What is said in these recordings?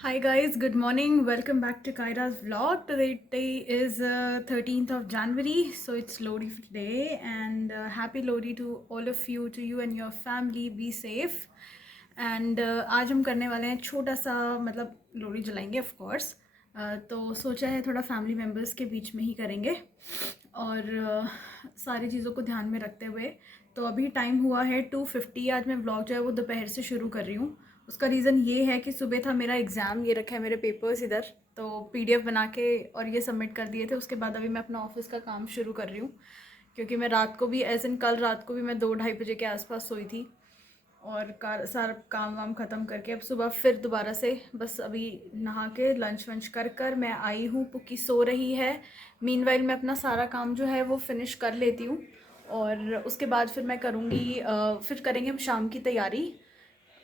Hi guys, good morning. Welcome back to Kaira's vlog. Today is 13th of January, so it's Lodi for today, and happy Lodi to all of you, to you and your family. Be safe. And आज हम करने वाले हैं छोटा सा मतलब Lohri जलाएंगे of course. तो सोचा है थोड़ा फैमिली मेम्बर्स के बीच में ही करेंगे और सारी चीज़ों को ध्यान में रखते हुए। तो अभी टाइम हुआ है 2:50। आज मैं व्लॉग जो है वो दोपहर से शुरू कर रही हूँ। उसका रीज़न ये है कि सुबह था मेरा एग्ज़ाम, ये रखा है मेरे पेपर्स इधर, तो पीडीएफ बना के और ये सबमिट कर दिए थे। उसके बाद अभी मैं अपना ऑफिस का काम शुरू कर रही हूँ, क्योंकि मैं रात को भी कल रात को भी मैं 2-2:30 बजे के आसपास सोई थी और सारा काम वाम ख़त्म करके अब सुबह फिर दोबारा से बस अभी नहा के लंच वंच कर कर मैं आई हूँ। पुक्की सो रही है। मीनवाइल मैं अपना सारा काम जो है वो फिनिश कर लेती हूँ और उसके बाद फिर मैं करूँगी, फिर करेंगे हम शाम की तैयारी।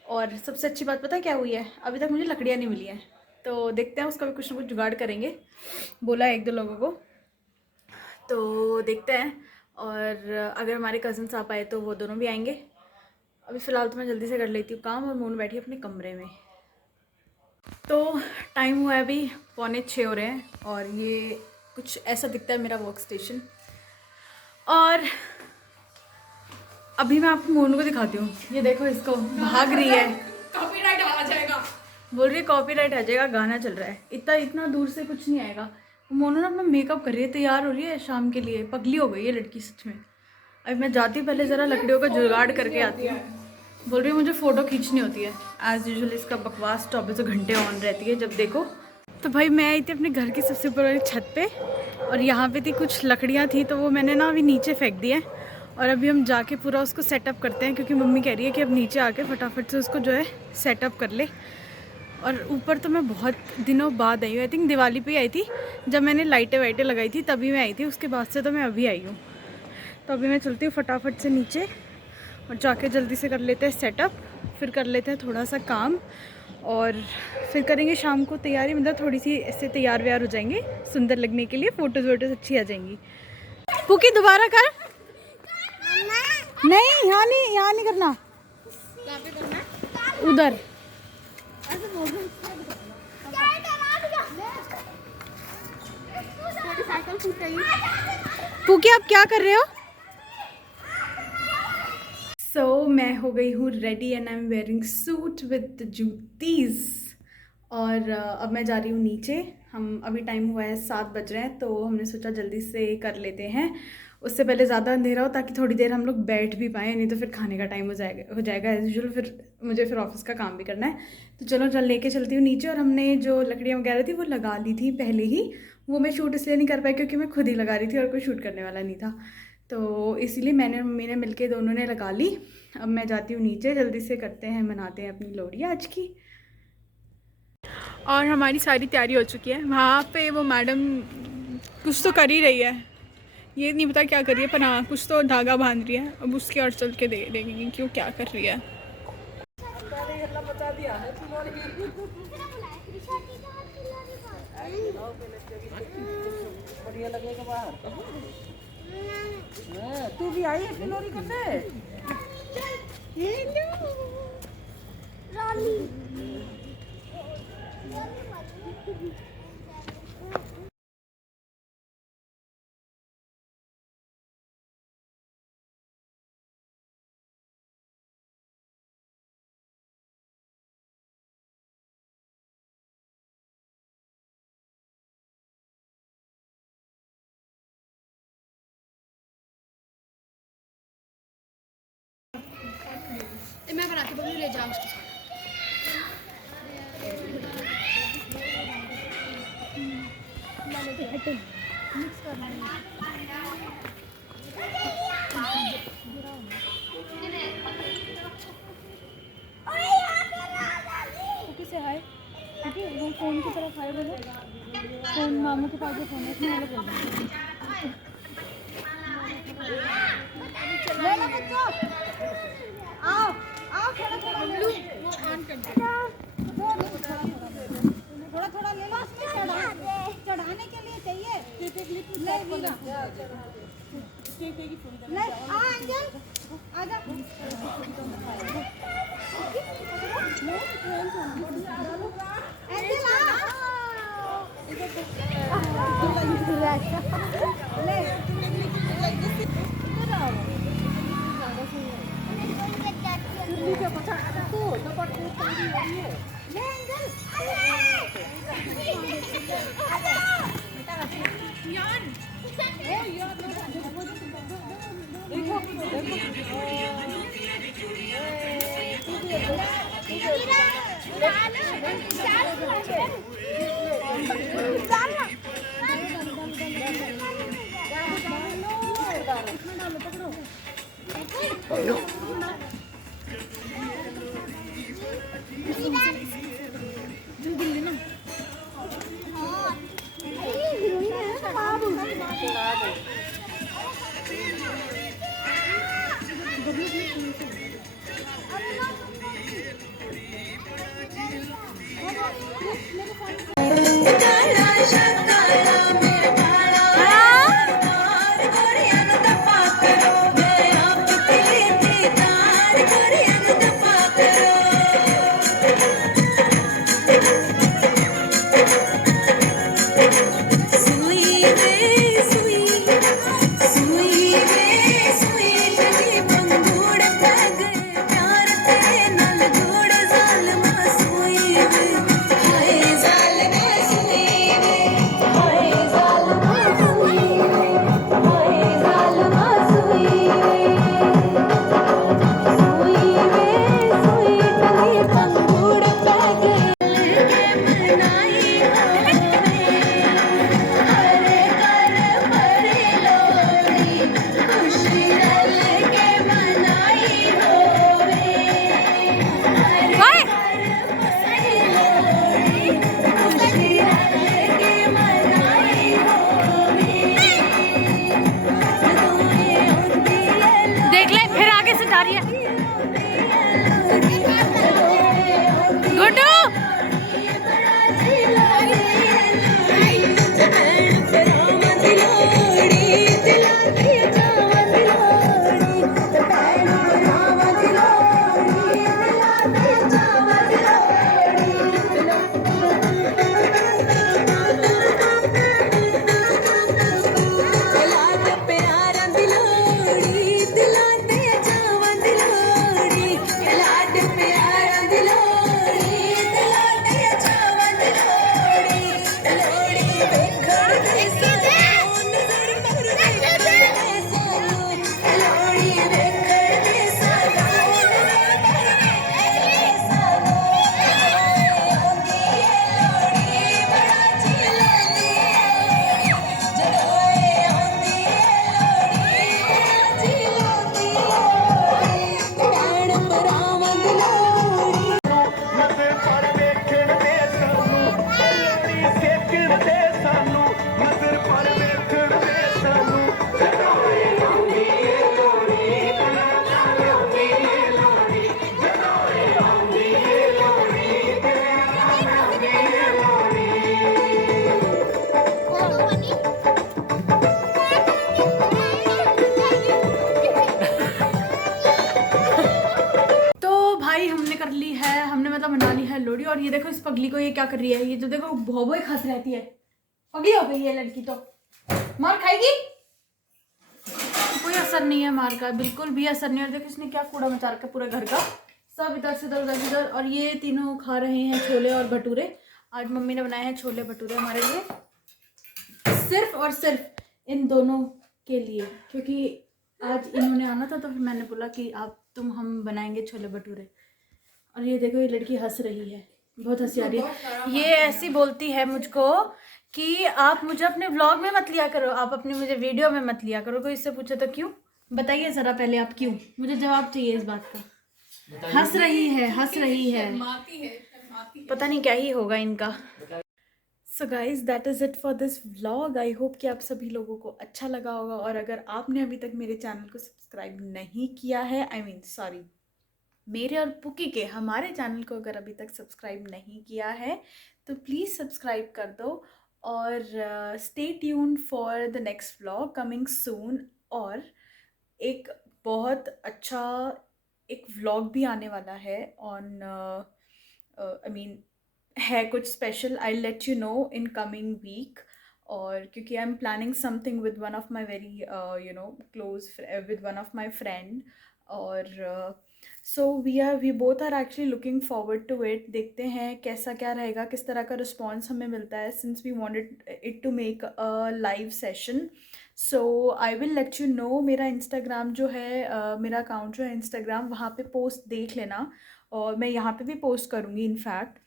और सबसे अच्छी बात पता है क्या हुई है? अभी तक मुझे लकड़ियाँ नहीं मिली हैं, तो देखते हैं उसका भी कुछ ना कुछ जुगाड़ करेंगे। बोला है 1-2 लोगों को, तो देखते हैं। और अगर हमारे कज़न्स आ पाए तो वो दोनों भी आएंगे। अभी फ़िलहाल तो मैं जल्दी से कर लेती हूँ काम और मोनू बैठी है अपने कमरे में। तो टाइम हुआ है अभी 5:45 हो रहे हैं और ये कुछ ऐसा दिखता है मेरा वर्क स्टेशन। और अभी मैं आपको मोनू को दिखाती हूँ, ये देखो इसको, भाग रही है। कॉपीराइट आ जाएगा। बोल रही है कॉपीराइट आ जाएगा, गाना चल रहा है। इतना इतना दूर से कुछ नहीं आएगा। मोनू ना अपना मेकअप कर रही है, तैयार हो रही है शाम के लिए। पगली हो गई है लड़की सच में। अभी मैं जाती हूँ, पहले ज़रा लकड़ियों का जुगाड़ करके आती हूँ। बोल रही है मुझे फ़ोटो खींचनी होती है। एज़ यूजुअल इसका बकवास 24 घंटे ऑन रहती है जब देखो। तो भाई मैं आई थी अपने घर की सबसे ऊपर वाली छत पे और यहाँ पे थी कुछ लकड़ियाँ थी, तो वो मैंने ना अभी नीचे फेंक दी है। और अभी हम जाके पूरा उसको सेटअप करते हैं, क्योंकि मम्मी कह रही है कि अब नीचे आके फटाफट से उसको जो है सेटअप कर ले। और ऊपर तो मैं बहुत दिनों बाद आई हूँ, आई थिंक दिवाली पे आई थी जब मैंने लाइटें वाइटें लगाई थी, तभी मैं आई थी। उसके बाद से तो मैं अभी आई हूँ। तो अभी मैं चलती हूँ फटाफट से नीचे और जाके जल्दी से कर लेते हैं सेटअप, फिर कर लेते हैं थोड़ा सा काम और फिर करेंगे शाम को तैयारी। मतलब थोड़ी सी ऐसे तैयार व्यार हो जाएंगे सुंदर लगने के लिए, फ़ोटोज़ वोटोज़ अच्छी आ जाएंगी। पुकी दोबारा कर। नहीं यहाँ नहीं करना, उधर। पुकी आप क्या कर रहे हो? सो मैं हो गई हूँ ready and I am wearing suit with juttis. और अब मैं जा रही हूँ नीचे। हम अभी टाइम हुआ है 7 बज रहे हैं, तो हमने सोचा जल्दी से कर लेते हैं, उससे पहले ज़्यादा अंधेरा हो, ताकि थोड़ी देर हम लोग बैठ भी पाएँ। नहीं तो फिर खाने का टाइम हो जाएगा एज यूजुअल। फिर मुझे फिर ऑफिस का काम भी करना है। तो चलो लेके चलती हूँ नीचे। और हमने जो लकड़ियाँ वगैरह थी वो लगा ली थी पहले ही। वो मैं शूट इसलिए नहीं कर पाई क्योंकि मैं खुद ही लगा रही थी और कोई शूट करने वाला नहीं था, तो इसीलिए मैंने और मम्मी ने मिलके दोनों ने लगा ली। अब मैं जाती हूँ नीचे, जल्दी से करते हैं, मनाते हैं अपनी लोहड़ी आज की। और हमारी सारी तैयारी हो चुकी है। वहाँ पे वो मैडम कुछ तो कर ही रही है, ये नहीं पता क्या कर रही है, पर हाँ कुछ तो धागा बांध रही है। अब उसके और चल के देखेंगे क्यों क्या कर रही है। तू भी आई है फिलोरी करने। मैं बना के बबलू ले जाऊँ उसके साथ। से हाय, ठीक है? वो फ़ोन की तरफ हाय बोलो। फ़ोन मामू के पास जो फ़ोन है इसमें वाला बोल दो। आओ आओ, थोड़ा थोड़ा बबलू वो ऑन कर दे। थोड़ा थोड़ा ले लो। चढ़ाने के लिए चाहिए। नहीं वीरा, नहीं आ अंजल, आजा। एंजल देख ले फिर आगे से जा रही है। गुड्डू मतलब मना ली है लोहड़ी। और ये देखो इस पगली को ये क्या कर रही है, ये तो देखो भोबो ही खस रहती है, पगली हो गई है लड़की। तो मार खाएगी, कोई असर नहीं है मार का, बिल्कुल भी असर नहीं। और देखो इसने क्या कूड़ा मचा रखा है पूरे घर का, सब इधर से उधर उधर इधर। और ये तीनों खा रहे हैं छोले और भटूरे। आज मम्मी ने बनाए हैं छोले भटूरे हमारे लिए, सिर्फ और सिर्फ इन दोनों के लिए, क्योंकि आज इन्होंने आना था तो फिर मैंने बोला कि आप हम बनाएंगे छोले भटूरे। और ये देखो ये लड़की हंस रही है, बहुत हंसी आ रही है। ये ऐसी बोलती है मुझको कि आप मुझे अपने व्लॉग में मत लिया करो, आप अपने मुझे वीडियो में मत लिया करो। कोई इससे पूछे तो क्यों, बताइए ज़रा पहले आप क्यों, मुझे जवाब चाहिए इस बात का। हंस रही है, हंस रही है, पता नहीं क्या ही होगा इनका। So guys that is it for this vlog. I hope कि आप सभी लोगों को अच्छा लगा होगा। और अगर आपने अभी तक मेरे चैनल को सब्सक्राइब नहीं किया है, सॉरी मेरे और पुकी के हमारे चैनल को अगर अभी तक सब्सक्राइब नहीं किया है तो प्लीज़ सब्सक्राइब कर दो। और stay tune for the next vlog coming soon. और एक बहुत अच्छा एक व्लॉग भी आने वाला है ऑन है कुछ special, I let you know in coming week. और क्योंकि I am planning something with one of my very close, with one of my friend. और so we both are actually looking forward to it. देखते हैं कैसा क्या रहेगा, किस तरह का रिस्पॉन्स हमें मिलता है, since we wanted it to make a live session. So I will let you know. मेरा इंस्टाग्राम जो है, मेरा अकाउंट जो है इंस्टाग्राम, वहाँ पे पोस्ट देख लेना. और मैं यहाँ पे भी पोस्ट करूँगी इनफैक्ट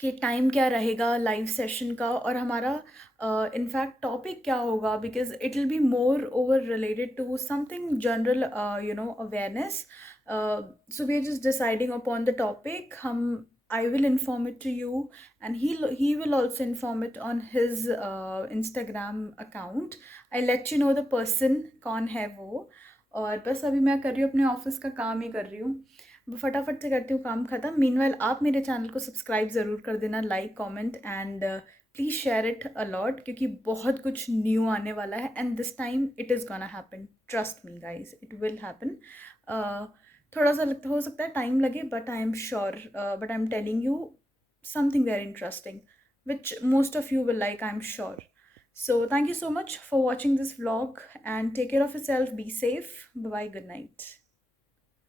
कि टाइम क्या रहेगा लाइव सेशन का, और हमारा इनफैक्ट टॉपिक क्या होगा, because it will be more over related to something general, awareness. So we are just deciding upon the topic. हम I will inform it to you, and he will also inform it on his Instagram account. I let you know the person कौन है वो. और बस अभी मैं कर रही हूँ अपने ऑफिस का काम ही कर रही हूँ. फटाफट से करती हूँ काम ख़त्म. मीनवाइल आप मेरे चैनल को सब्सक्राइब ज़रूर कर देना, like comment and please share it a lot, क्योंकि बहुत कुछ न्यू आने वाला है. And this time it is gonna happen. Trust me guys, it will happen. थोड़ा सा हो सकता है टाइम लगे, but I am sure, but I am telling you something very interesting which most of you will like, I'm sure. So thank you so much for watching this vlog, and take care of yourself. Be safe. Bye bye. Good night.